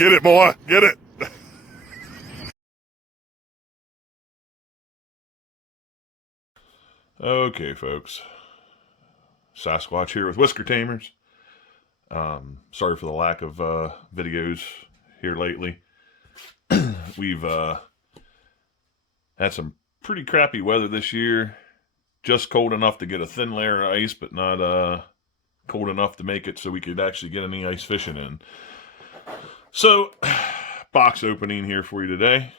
Get it, boy. Get it. Okay, folks. Sasquatch here with Whisker Tamers. Sorry for the lack of videos here lately. We've had some pretty crappy weather this year. Just cold enough to get a thin layer of ice, but not cold enough to make it so we could actually get any ice fishing in. So, box opening here for you today.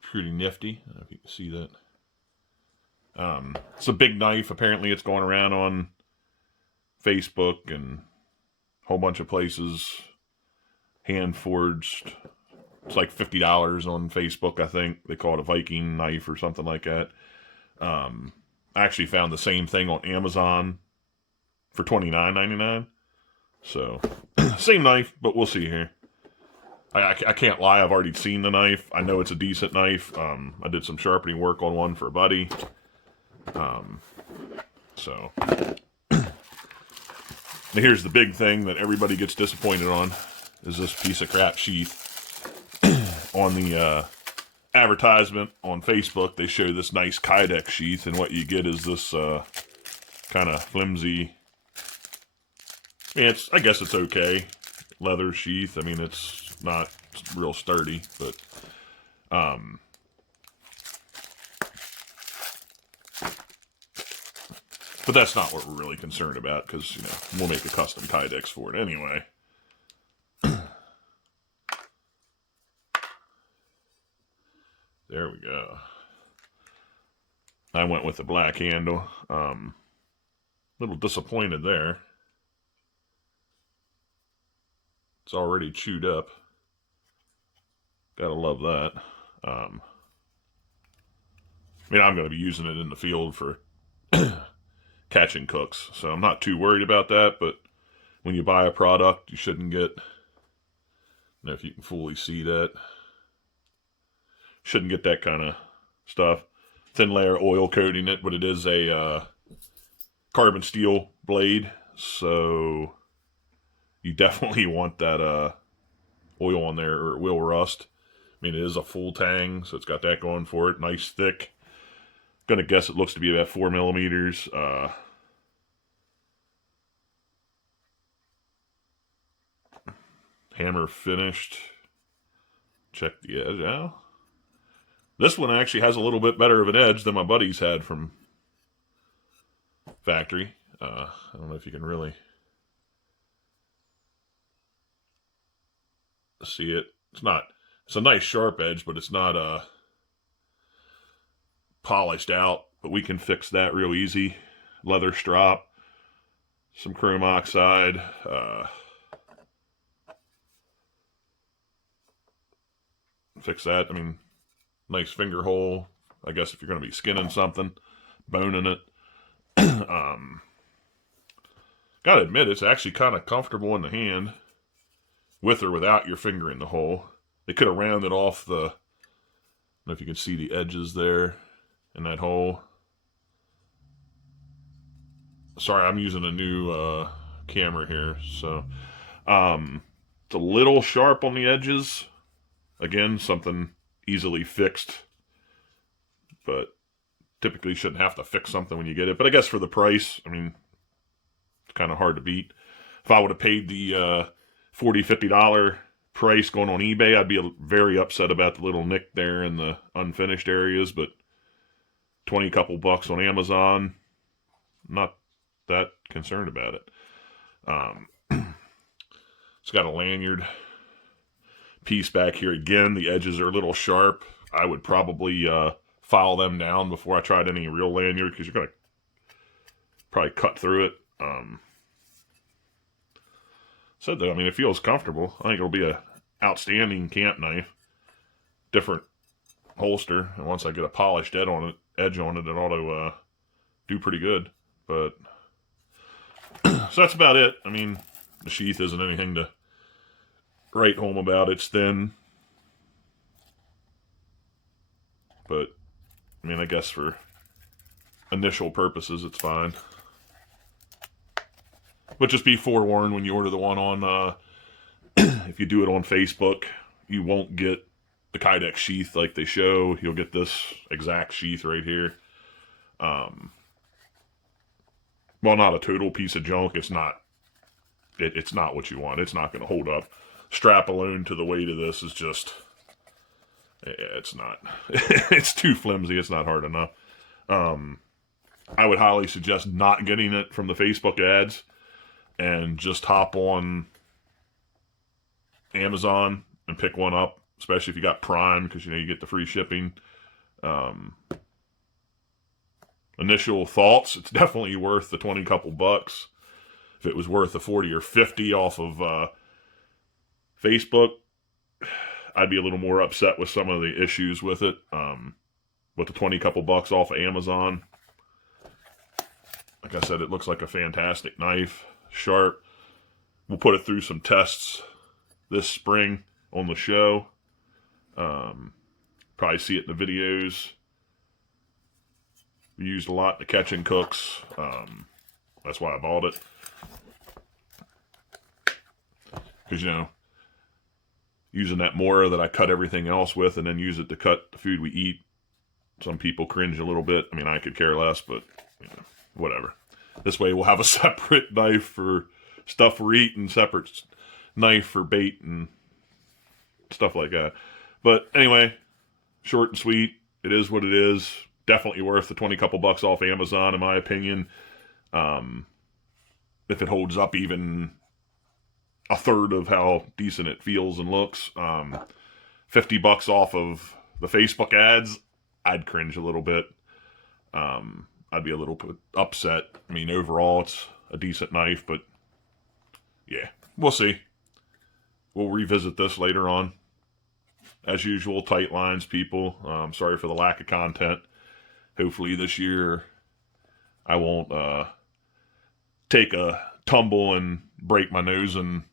Pretty nifty. I don't know if you can see that. It's a big knife. Apparently it's going around on Facebook and a whole bunch of places. Hand forged. It's like $50 on Facebook, I think. They call it a Viking knife or something like that. I actually found the same thing on Amazon for $29.99. So, same knife, but we'll see here. I can't lie, I've already seen the knife. I know it's a decent knife. I did some sharpening work on one for a buddy. So here's the big thing that everybody gets disappointed on, is this piece of crap sheath. On the advertisement on Facebook, they show this nice Kydex sheath, and what you get is this kind of flimsy, I mean, I guess it's okay, leather sheath. I mean, it's not real sturdy, but that's not what we're really concerned about, because, you know, we'll make a custom Kydex for it anyway. There we go. I went with the black handle. Little disappointed there. It's already chewed up. Gotta love that. I mean, I'm going to be using it in the field for catching cooks, so I'm not too worried about that. But when you buy a product, you shouldn't get, I don't know if you can fully see that, shouldn't get that kind of stuff. Thin layer oil coating it, but it is a carbon steel blade, so you definitely want that oil on there or it will rust. I mean, it is a full tang, so it's got that going for it. Nice thick. Gonna guess it looks to be about 4 millimeters. Hammer finished. Check the edge out. This one actually has a little bit better of an edge than my buddy's had from factory. I don't know if you can really see it. It's a nice sharp edge, but it's not polished out. But we can fix that real easy. Leather strop, some chrome oxide, fix that. I mean, nice finger hole. I guess if you're going to be skinning something, boning it. Gotta admit, it's actually kind of comfortable in the hand, with or without your finger in the hole. They could have rounded off the, I don't know if you can see the edges there in that hole. Sorry, I'm using a new camera here, so it's a little sharp on the edges. Again, something easily fixed, but typically shouldn't have to fix something when you get it. But I guess for the price, I mean, it's kind of hard to beat. If I would have paid the $40, $50 price going on eBay, I'd be very upset about the little nick there in the unfinished areas. But 20 couple bucks on Amazon, not that concerned about it. It's got a lanyard piece back here. Again, the edges are a little sharp. I would probably file them down before I tried any real lanyard, because you're going to probably cut through it. Said though, I mean, it feels comfortable. I think it'll be a outstanding camp knife. Different holster, and once I get a polished edge on it, it ought to do pretty good. But so that's about it. I mean, the sheath isn't anything to write home about. It's thin, but I mean, I guess for initial purposes, it's fine. But just be forewarned when you order the one on if you do it on Facebook, you won't get the Kydex sheath like they show. You'll get this exact sheath right here. Well, not a total piece of junk. It's not. It's not what you want. It's not going to hold up. Strap alone to the weight of this is just. It's not. It's too flimsy. It's not hard enough. I would highly suggest not getting it from the Facebook ads and just hop on Amazon and pick one up, especially if you got Prime, because you get the free shipping. Initial thoughts, it's definitely worth the 20 couple bucks. If it was worth the 40 or 50 off of Facebook, I'd be a little more upset with some of the issues with it. With the 20 couple bucks off of Amazon, like I said, it looks like a fantastic knife. Sharp. We'll put it through some tests this spring on the show. Probably see it in the videos. We used a lot in the catch and cooks. That's why I bought it. Because, using that Mora that I cut everything else with and then use it to cut the food we eat, some people cringe a little bit. I mean, I could care less, but whatever. This way we'll have a separate knife for stuff we're eating, separate knife for bait and stuff like that. But anyway, short and sweet. It is what it is. Definitely worth the 20 couple bucks off Amazon, in my opinion. If it holds up even a third of how decent it feels and looks. 50 bucks off of the Facebook ads, I'd cringe a little bit. I'd be a little bit upset. I mean, overall, it's a decent knife, but yeah, we'll see. We'll revisit this later on. As usual, tight lines, people. Sorry for the lack of content. Hopefully this year I won't take a tumble and break my nose in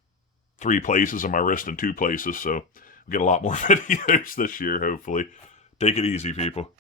3 places and my wrist in 2 places. So we'll get a lot more videos this year, hopefully. Take it easy, people.